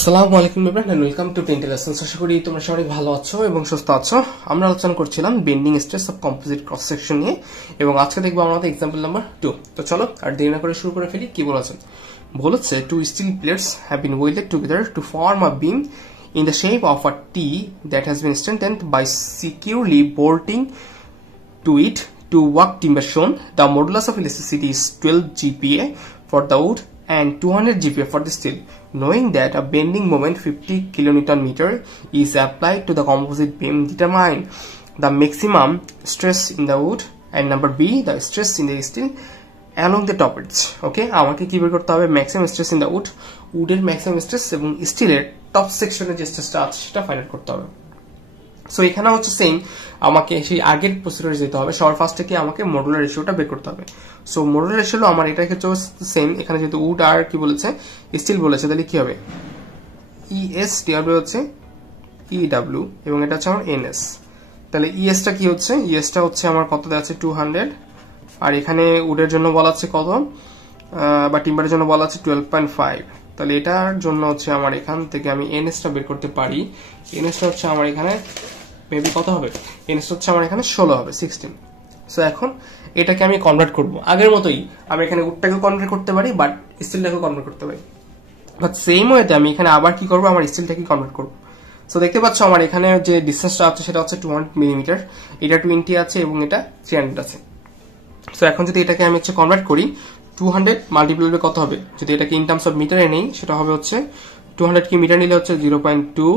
আসসালামু আলাইকুম everyone and welcome to tent lessons. আশা করি তোমরা সবাই ভালো আছো এবং সুস্থ আছো। আমরা আলোচনা করছিলাম bending stress of composite cross section নিয়ে এবং আজকে দেখবো আমাদের এক্সাম্পল নাম্বার 2। তো চলো আর দেরি না করে শুরু করে ফেলি। কি বলেছে? বলেছে two steel plates have been welded together to form a beam in the shape of a T that has been strengthened by securely bolting to it to work timber shown. The modulus of elasticity is 12 GPa for the wood and 200 GPa for the steel. Knowing that a bending moment 50 kN is applied to the composite beam, determine the maximum stress in the wood and number B, the stress in the steel along the top edge. Okay, আমাকে কি বের করতে হবে? Maximum stress in the wood, উডের maximum stress এবং স্টিলের top সেকশনের যে স্ট্রেসটা আছে সেটা ফাইন্ড আউট করতে হবে। সো এখানে হচ্ছে সেম, আমাকে সেই আগের প্রসিডিউরে যেতে হবে। সবার ফার্স্টে কি আমাকে মডুলার রেশিওটা বের করতে হবে। সো মডুলার রেশিও আমার এটার ক্ষেত্রে সেম, এখানে যেহেতু উড আর কি বলেছে স্টিল বলেছে, তাহলে কি হবে? ইএস ডিভাইড হচ্ছে ইডব্লিউ এবং এটা হচ্ছে আমার এনএস। তাহলে ইএসটা কি হচ্ছে? ইএসটা হচ্ছে আমার কত দেওয়া আছে? 200, আর এখানে উডের জন্য বলা আছে কত, বা টিম্বারের জন্য বলা আছে 12.5। তাহলে এটার জন্য হচ্ছে আমার এখান থেকে আমি এনএসটা বের করতে পারি। এনএসটা হচ্ছে আমার এখানে মেবি কত হবে? এনএস হচ্ছে আমার এখানে 16 হবে, 16। সো এখন এটাকে আমি কনভার্ট করব আগের মতোই। আমি এখানে উডটাকে কনভার্ট করতে পারি, বাট স্টিলটাকে কনভার্ট করতে পারি। বাট সেম ওয়েতে আমি এখানে আবার কি করব? আমার স্টিলটাকে কনভার্ট করব। সো দেখতে পাচ্ছ আমার এখানে যে ডিসটেন্সটা আছে সেটা হচ্ছে 200 মিলিমিটার, এটা 20 আছে এবং এটা 300 আছে। সো এখন যদি এটাকে আমি হচ্ছে কনভার্ট করি, 200 মাল্টিপ্লাই করলে কত হবে? যদি এটাকে ইন টার্মস অফ মিটারে নেই সেটা হবে হচ্ছে 200 কি মিটার নিলে হচ্ছে 0.2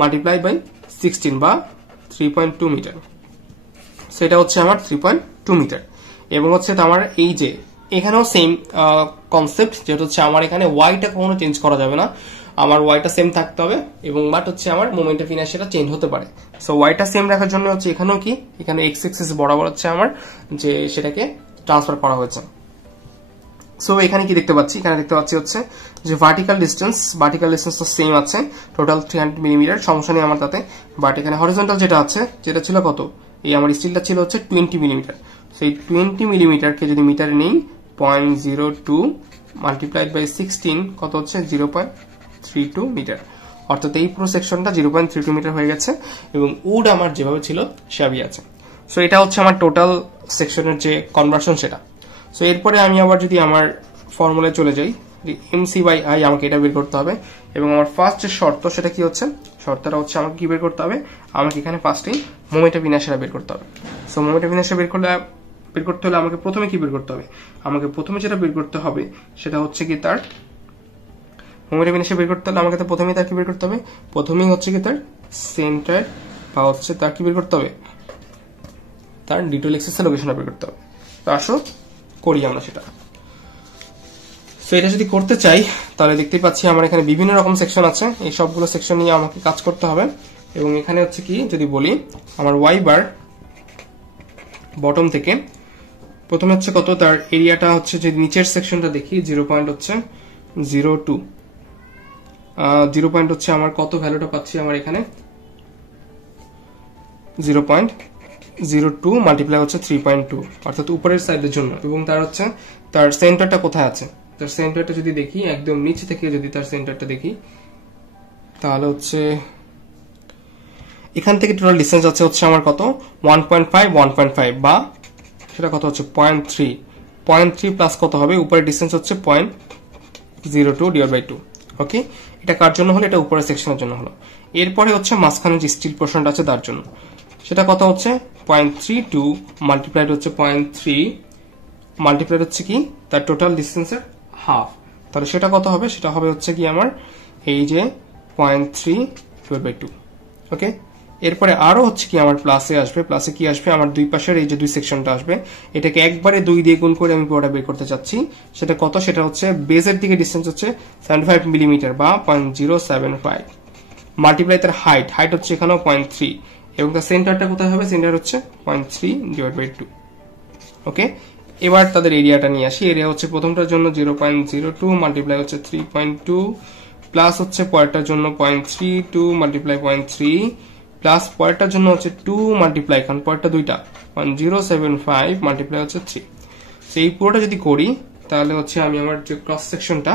মাল্টিপ্লাই বাই 16 বা 3.2 মিটার। সেটা হচ্ছে আমার 3.2 মিটার। এবং হচ্ছে আমার এই যে এখানেও সেম কনসেপ্ট, যেটা হচ্ছে আমার এখানে ওয়াইটা কখনো চেঞ্জ করা যাবে না, আমার ওয়াইটা সেম থাকতে হবে এবং বাট হচ্ছে আমার মোমেন্ট অফ ইনার্সিয়াটা চেঞ্জ হতে পারে। সো ওয়াইটা সেম রাখার জন্য হচ্ছে এখানেও কি, এখানে এক্স এক্সিস বরাবর হচ্ছে আমার যে সেটাকে ট্রান্সফার করা হয়েছে। সো এখানে কি দেখতে পাচ্ছি? এখানে দেখতে পাচ্ছি হচ্ছে যে ভার্টিক্যাল ডিস্টেন্স তো সেম আছে, টোটাল 300 মিলিমিটার, সমস্যা নেই আমার তাতে। বাট এখানে হরিজন্টাল যেটা আছে, যেটা ছিল কত, এই আমার স্টিলটা ছিল হচ্ছে 20 মিলিমিটার। সেই 20 মিলিমিটারকে যদি মিটারে নেই, 0.02 মাল্টিপ্লাইড বাই 16 কত হচ্ছে? 0.32 মিটার। অর্থাৎ এই পুরো সেকশনটা 0.32 মিটার হয়ে গেছে এবং উড আমার যেভাবে ছিল সেভাবেই আছে। সো এটা হচ্ছে আমার টোটাল সেকশনের যে কনভার্সন সেটা। সো এরপরে আমি আবার যদি আমার ফর্মুলায় চলে যাই, এমসি বাই আই আমাকে এটা বের করতে হবে এবং আমার ফার্স্ট যে শর্ত সেটা কি হচ্ছে? শর্তটা হচ্ছে আমাকে কি বের করতে হবে? আমাকে এখানে ফার্স্টেই মোমেন্ট অফ ইনার্সিয়া বের করতে হবে। সো মোমেন্ট অফ ইনার্সিয়া বের করতে হলে আমাকে প্রথমে কি বের করতে হবে? আমাকে প্রথমে যেটা বের করতে হবে সেটা হচ্ছে কি তার মোমেন্ট অফ ইনার্সিয়া বের করতে হলে আমাকে তো প্রথমেই তার কি বের করতে হবে? প্রথমেই হচ্ছে কি তার সেন্টার বা হচ্ছে তার কি বের করতে হবে? তার ডিটোল এক্সিসের লোকেশন বের করতে হবে। তো আসো করি আমরা সেটা। সো এটা যদি করতে চাই তাহলে দেখতেই পাচ্ছি আমার এখানে বিভিন্ন রকম সেকশন আছে, এই সবগুলো সেকশন নিয়ে আমাকে কাজ করতে হবে। এবং এখানে হচ্ছে কি, যদি বলি আমার ওয়াই বার বটম থেকে প্রথমে হচ্ছে কত, তার এরিয়াটা হচ্ছে যে নিচের সেকশনটা দেখি 0.02 হচ্ছে আমার কত ভ্যালুটা পাচ্ছি আমার এখানে 0.02 মাল্টিপ্লাই হচ্ছে 3.2, অর্থাৎ উপরের সাইডের জন্য। এবং তার হচ্ছে তার সেন্টারটা কোথায় আছে? তার সেন্টারটা যদি দেখি একদম নিচে থেকে, যদি তার সেন্টারটা দেখি তাহলে হচ্ছে এখান থেকে টোটাল ডিসটেন্স আছে হচ্ছে আমার কত 1.5 বা সেটা কত হচ্ছে 0.3 প্লাস কত হবে উপরের ডিসটেন্স হচ্ছে 0.02 ডিভাইড বাই 2। ওকে, এটা কার জন্য হলো? এটা উপরের সেকশনের জন্য হলো। এরপরে হচ্ছে মাঝখানে যে স্টিল পোর্শনটা আছে তার জন্য, সেটা কত হচ্ছে 0.32 মাল্টিপ্লাইড হচ্ছে 0.3 মাল্টিপ্লাইড হচ্ছে কি তার টোটাল ডিসটেন্সের হাফ। তাহলে সেটা কত হবে? সেটা হবে হচ্ছে কি আমার এই যে 0.3 ডিভাইড বাই 2। ওকে, এরপরে আরো হচ্ছে কি আমার প্লাসে আসবে, প্লাসে কি আসবে? আমার দুই পাশের এই যে দুই সেকশনটা আসবে, এটাকে একবারে 2 দিয়ে গুণ করে আমি পুরোটা বের করতে চাচ্ছি। সেটা কত? সেটা হচ্ছে বেসের দিকে ডিসটেন্স হচ্ছে 75 মিলিমিটার বা 0.075 মাল্টিপ্লাই তার হাইট হচ্ছে এখানেও 0.3 এবং তার সেন্টারটা কোথায় হবে? সেন্টার হচ্ছে 0.3 ডিভাইড বাই 2। ওকে, এবার তাদের এরিয়াটা নিয়ে আসি। এরিয়া হচ্ছে প্রথমটার জন্য 0.02 মাল্টিপ্লাই হচ্ছে 3.2 প্লাস হচ্ছে পরেরটার জন্য 0.32 মাল্টিপ্লাই 0.3 প্লাস পরেরটার জন্য হচ্ছে 2 মাল্টিপ্লাই, কারণ পরেরটা দুইটা 1075 মাল্টিপ্লাই হচ্ছে 3। এই পুরোটা যদি করি তাহলে হচ্ছে আমি আমার যে ক্রস সেকশনটা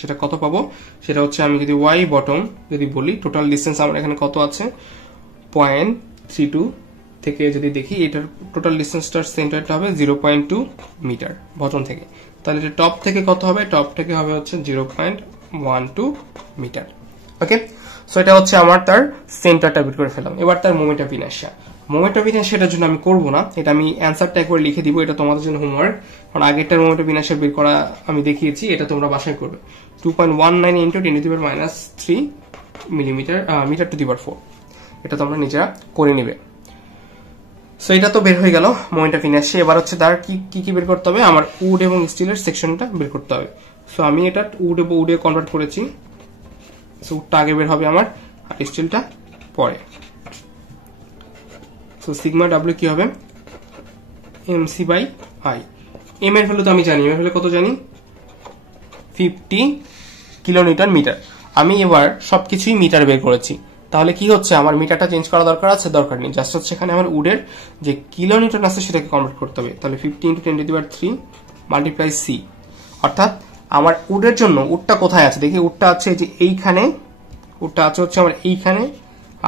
সেটা কত পাবো, সেটা হচ্ছে আমি যদি ওয়াই বটম যদি বলি, টোটাল ডিস্টেন্স আমার এখানে কত আছে 0.32 থেকে যদি দেখি, এটার টোটাল ডিস্টেন্সটার সেন্টারটা হবে 0.2 মিটার বটম থেকে। তাহলে এটা টপ থেকে কত হবে, টপ থেকে হবে হচ্ছে 0.12 মিটার। ওকে, সো এটা হচ্ছে আমার তার সেন্টারটা বের করে ফেলাম। এবার তার moment of inertia, moment of ইনার্শিয়াটার জন্য আমি করবো না, এটা আমি অ্যান্সারটা একবার লিখে দিব, এটা তোমাদের জন্য হোমওয়ার্ক। কারণ আগেরটার মোমেন্ট অফ ইনার্শিয়া বের করা আমি দেখিয়েছি, এটা তোমরা বাসায় করবে। 2.19 into 10⁻³ millimetre metre to the power 4, এটা তোমরা নিজেরা করে নিবে। সো এটা তো বের হয়ে গেল মোমেন্ট অফ ইনার্শিয়া। এবার হচ্ছে তার কি কি বের করতে হবে, আমার উড এবং স্টিলের সেকশনটা বের করতে হবে। সো আমি এটা উডে কনভার্ট করেছি, সো উডটা আগে বের হবে আমার, আর স্টিলটা পরে। সো সিগমা ডাব্লিউ কি হবে, mc/i। এম এর ভ্যালু তো আমি জানি, এম এর ভ্যালু কত জানি, 50 কিলোনিউটন মিটার। আমি এবার সবকিছুই মিটার বের করেছি, তাহলে কি হচ্ছে আমার মিটারটা চেঞ্জ করা দরকার আছে, দরকার নেই। জাস্ট হচ্ছে এখানে আমার উডের যে কিলোনিউটন আছে সেটাকে কনভার্ট করতে হবে। তাহলে 50 × 10⁻³ মাল্টিপ্লাই সি, অর্থাৎ আমার উডের জন্য উডটা কোথায় আছে দেখি, উডটা আছে যে এইখানে, উডটা আছে হচ্ছে আমার এইখানে,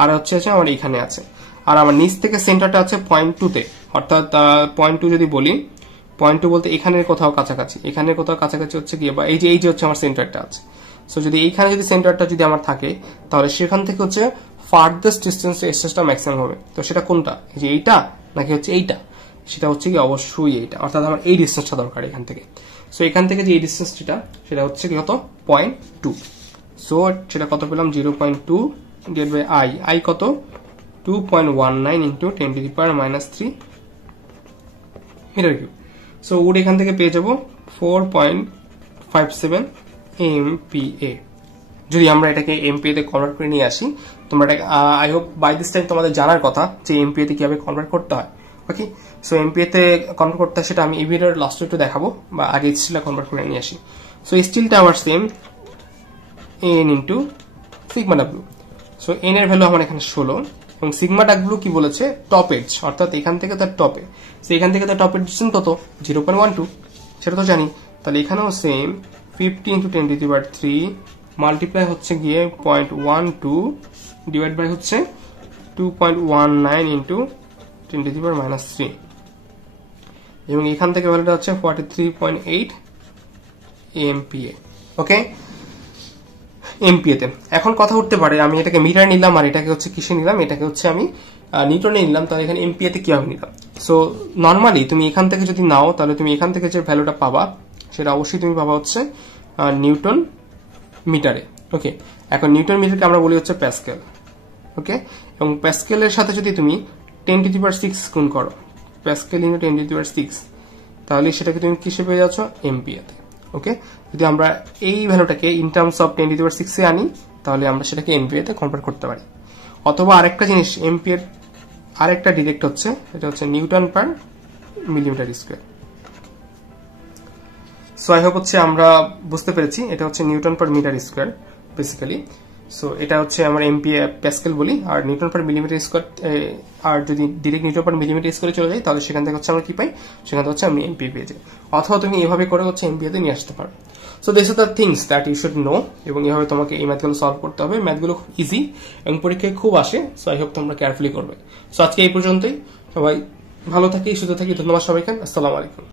আর হচ্ছে আমার এইখানে আছে, আর আমার নিচ থেকে সেন্টারটা আছে 0.2 তে, অর্থাৎ 0.2 যদি বলি, 0.2 বলতে এখানের কোথাও কাছাকাছি, এখানের কোথাও কাছাকাছি হচ্ছে গিয়ে, বা এই যে হচ্ছে আমার সেন্টারটা আছে। সো যদি এইখানে যদি সেন্টারটা যদি আমার থাকে, তাহলে সেখান থেকে হচ্ছে ফার্দাস্ট ডিস্টেন্স এসএসটা ম্যাক্সিমাম হবে। তো সেটা কোনটা, এই যে এইটা নাকি হচ্ছে এইটা, সেটা হচ্ছে কি অবশ্যই এইটা, অর্থাৎ আমার এই ডিস্টেন্সটা দরকার এখান থেকে। সো এখান থেকে যে এই ডিস্টেন্সটা সেটা হচ্ছে কি কত, 0.2। সো সেটা কত পেলাম, 0.2 ডিভাইড বাই আই, আই কত 2.19 ইন্টু 10⁻³ মিটার কিউব। সো উড এখান থেকে পেয়ে যাবো 4.57 MPa। যদি আমরা এটাকে এমপিএ তে কনভার্ট করে নিয়ে আসি, তোমরা এটা I hope by this time তোমাদের জানার কথা যে এমপিএ তে কিভাবে কনভার্ট করতে হয়। ওকে, সো এমপিএ তে কনভার্ট করতে হয় সেটা আমি এই ভিডিওর লাস্টে একটু দেখাবো, বা আগে স্টিলটা কনভার্ট করে নিয়ে আসি। সো স্টিলটা আমার same N into sigma W. So N এর ভ্যালু আমার এখানে 16, এবং সিগমা ডাব্লিউ কি বলেছে, টপ এজ, অর্থাৎ এখান থেকে তার টপে। সো এখান থেকে তার টপের ডিস্টেন্স কত, 0.12, সেটা তো জানি। তাহলে এখানেও সেম 50 × 10⁻³ মাল্টিপ্লাই হচ্ছে গিয়ে 0.12 ডিভাইড বাই হচ্ছে 2.19 ইন্টু 10⁻³ এবং এখান থেকে ভ্যালুটা হচ্ছে 43.8 MPa। ওকে, এমপিএ তে এখন কথা উঠতে পারে, আমি এটাকে মিটার নিলাম আর এটাকে হচ্ছে কিসে নিলাম, এটাকে হচ্ছে আমি নিউটনে নিলাম, তাহলে এখানে এমপিএ তে কিভাবে নিলাম। সো নর্মালি তুমি এখান থেকে যদি নাও, তাহলে তুমি এখান থেকে যে ভ্যালুটা পাবা সেটা অবশ্যই তুমি পাবা হচ্ছে নিউটন মিটারে। ওকে, এখন নিউটন মিটারকে আমরা বলি হচ্ছে প্যাসকেল। ওকে, এবং প্যাসকেলের সাথে যদি তুমি 10⁶ গুণ করো, প্যাসকেল ইনটু 10⁶, তাহলে সেটাকে তুমি কিসে পেয়ে যাচ্ছ, এমপিএ তে। ওকে, যদি আমরা এই ভ্যালুটাকে ইন টার্মস অফ 10⁶ এ আনি, তাহলে আমরা সেটাকে এমপিএ তে কনভার্ট করতে পারি। অথবা আরেকটা জিনিস, এমপিএর আরেকটা ডিরেক্ট হচ্ছে, এটা হচ্ছে newton per millimetre square. So I hope হচ্ছে আমরা বুঝতে পেরেছি, এটা হচ্ছে newton per metre square basically. So এটা হচ্ছে আমার এমপিএ প্যাসকেল বলি, আর নিউটন পার মিলিমিটার স্কয়ার, আর যদি ডিরেক্ট নিউটন পার মিলিমিটার স্কয়ারে চলে যাই, তাহলে সেখান থেকে হচ্ছে আমরা কি পাই, সেখান থেকে হচ্ছে আমি এমপিএ পেয়ে যাই। অথবা তুমি এভাবে করে হচ্ছে এমপিএ তে নিয়ে আসতে পারো। So this are the things that you should know, এবং এভাবে তোমাকে এই ম্যাথগুলো সলভ করতে হবে। ম্যাথগুলো খুব ইজি এবং পরীক্ষায় খুব আসে। সো আই হোপ তোমরা কেয়ারফুলি করবে। সো আজকে এই পর্যন্তই, সবাই ভালো থাকি, সুস্থ থাকি। ধন্যবাদ সবাইকে, আসসালামু আলাইকুম।